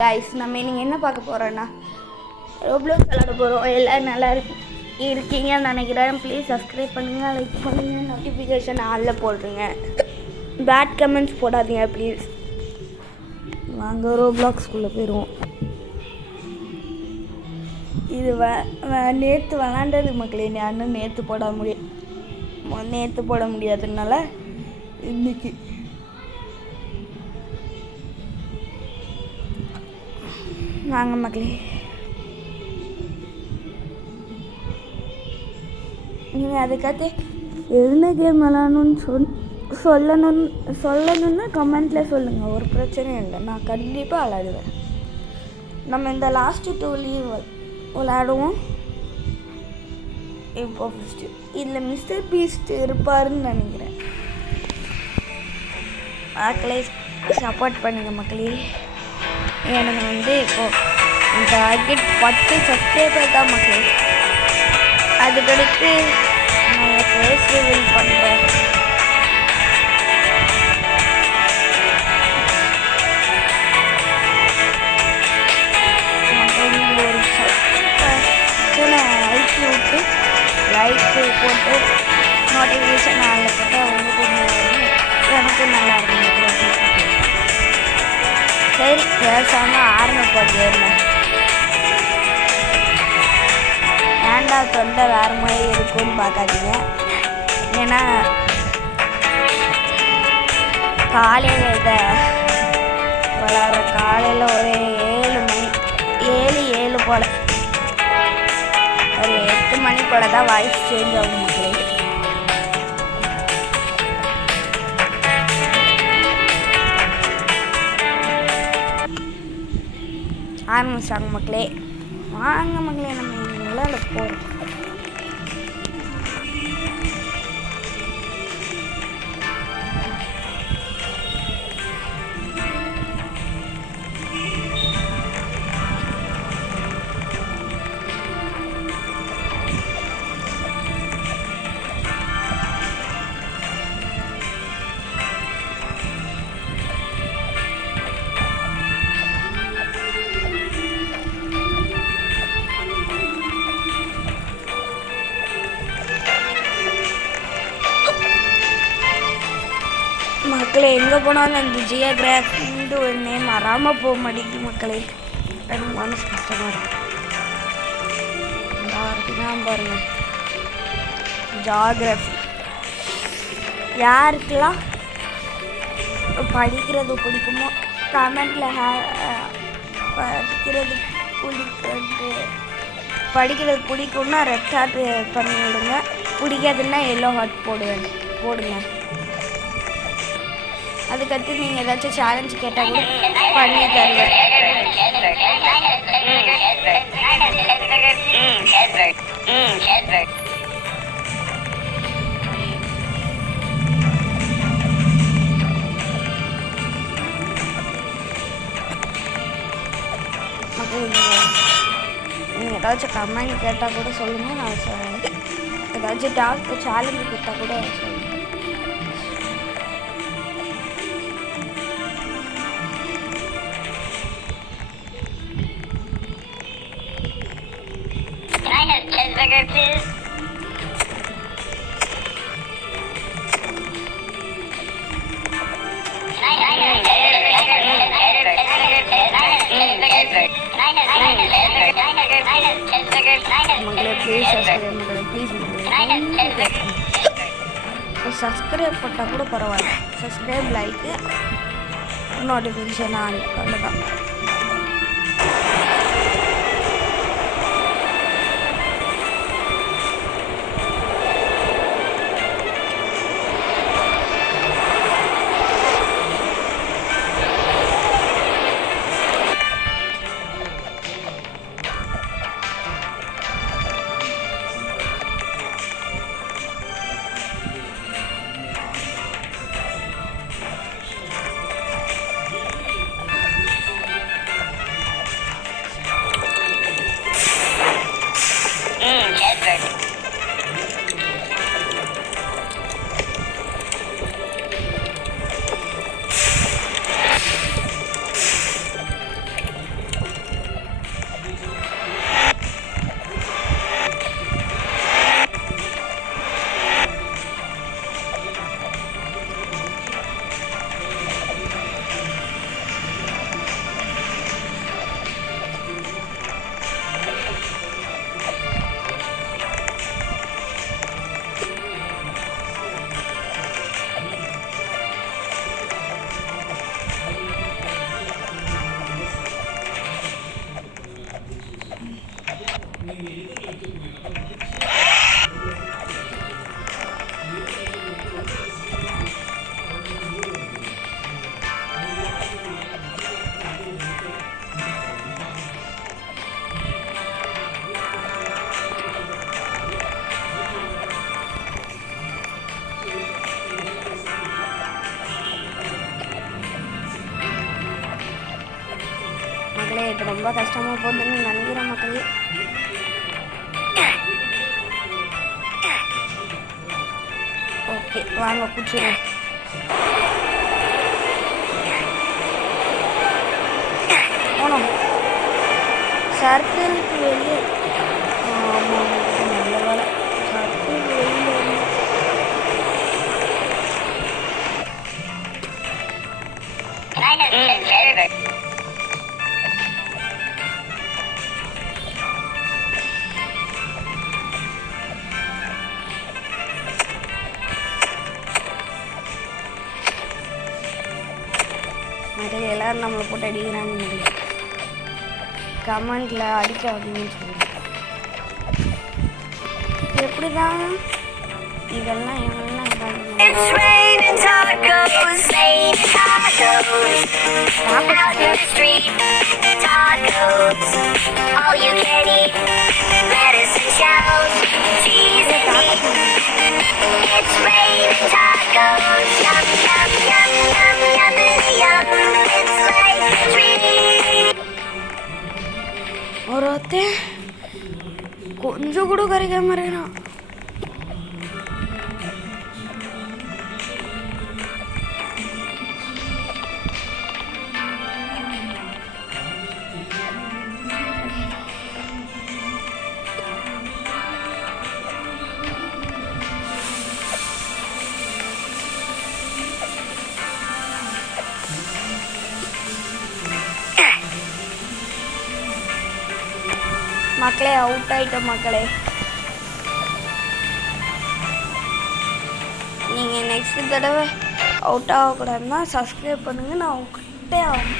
Guys நம்ம நீங்கள் என்ன பார்க்க போகிறோன்னா ரோப்ளாக்ஸ் விளாட போகிறோம். எல்லோரும் நல்லா இருக்கீங்கன்னு நினைக்கிறேன். ப்ளீஸ் சப்ஸ்கிரைப் பண்ணுங்கள், லைக் பண்ணுங்கள், நோட்டிஃபிகேஷன் ஆளில் போடுறீங்க. பேட் கமெண்ட்ஸ் போடாதீங்க ப்ளீஸ். வாங்க ரோப்ளாக்ஸ்குள்ளே போயிடுவோம். இது நேற்று விளாண்டது மக்களே. நான் நேற்று போட முடியாததுனால இன்னைக்கு வாங்க மக்களே. நீங்கள் அதுக்காக என்ன கேம் விளாடணுன்னு சொல்லணுன்னு கமெண்ட்டில் சொல்லுங்கள். ஒரு பிரச்சனையும் இல்லை, நான் கண்டிப்பாக விளாடுவேன். நம்ம இந்த லாஸ்ட்டு 2 லீவ் விளாடுவோம். இப்போ ஃபஸ்ட்டு இதில் மிஸ்டர் பீஸ்ட் இருப்பாருன்னு நினைக்கிறேன். மக்களே சப்போர்ட் பண்ணுங்கள் மக்களே. எனக்கு இப்போது இந்த டார்கெட் 10 சப்ஸ்கிரைபர் தான் மக்களே. அதுக்கடுத்து நான் ஃபேஸ் ரிவீல் பண்ணுறேன். நீங்கள் ஒரு சப்ஸ்கிரைபரை அழுத்தி விட்டு லைக் போட்டு நோட்டிஃபிகேஷன் ஆளில் போட்டால் எனக்கும் நல்லா இருக்கும். சரி பேசாமல் ஆரம்பிப்போம். ஏண்டா தொண்டை வேறு மாதிரி இருக்குன்னு பார்க்காதீங்க. ஏன்னா காலையில் இதை விளாட்ற காலையில் ஒரு 7 போல் ஒரு 8 மணி போல் தான் வாய்ஸ் சேஞ்ச் ஆகும் மக்களே. ஆரம்பிச்சாங்க மக்களே. வாங்க மக்களே, நம்ம விளையாட போகிறோம். மக்களே எங்கே போனாலும் அந்த ஜியோகிராஃபின்ட்டு ஒரு நேம் வராமல் போக மாட்டேங்குது மக்களே. எனக்கு மனசு கஷ்டமாக இருக்குதான் பாருங்க. ஜியோகிராஃபி யாருக்கெல்லாம் படிக்கிறது பிடிக்குமோ கமெண்டில் படிக்கிறது பிடிக்கும்னா ரெட் ஹார்ட் பண்ணி விடுங்க. பிடிக்காதுன்னா எல்லோ ஹார்ட் போடுங்க. அதுக்கடுத்து நீங்கள் ஏதாச்சும் சேலஞ்சு கேட்டால் கூட பண்ணி தருவேன். நீங்கள் ஏதாச்சும் கமெண்ட் கேட்டால் கூட சொல்லுங்கள். நான் ஏதாச்சும் டாஸ்க் சேலஞ்சு கேட்டால் கூட சொல்லுங்கள். சப்ஸ்கிரைப் பண்ணால் கூட பரவாயில்ல. சப்ஸ்கிரைப், லைக்கு, நோட்டிஃபிகேஷன் ஆன் அவ்வளோதான். மக்களே. இது ரொம்ப கஷ்டமாக போகுதுன்னு நினைக்கிறேன் மக்களே. ஓகே வாங்க குடிச்சிடுவோம். போனோம் சர்க்கிளுக்கு வெளியே. ஆமாம் நல்ல வேலை சர்க்கிளுக்கு வெளியில் இருந்தோம். மக்கள் எல்லோரும் நம்மளை போட்டு அடிக்கிறாங்க. கமெண்டில் அடிக்காதீங்கன்னு சொல்லுங்கள். எப்படி தான் இதெல்லாம் இவங்கெல்லாம் ஒருத்தன் கொஞ்சம் கூட கரைக்காம இருக்கிறான். மக்களே அவுட் ஆகிட்டோம் மக்களே. நீங்கள் நெக்ஸ்ட் தடவை அவுட் ஆகக்கூடாதுன்னா சப்ஸ்கிரைப் பண்ணுங்கள். நான் உங்கள்கிட்டே ஆகும்.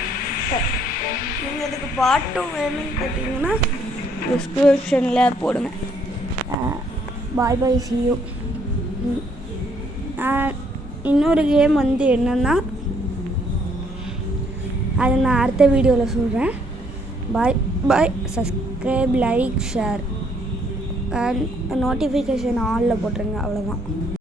நீங்கள் இதுக்கு பாட்டும் வேணும்னு கேட்டிங்கன்னா டிஸ்கிரிப்ஷனில் போடுங்க. Bye bye see you. இன்னொரு கேம் வந்து என்னென்னா அது நான் அடுத்த வீடியோவில் சொல்கிறேன். Bye bye. Subscribe like share and notification ஆனில் போட்டுருங்க. அவ்வளோதான்.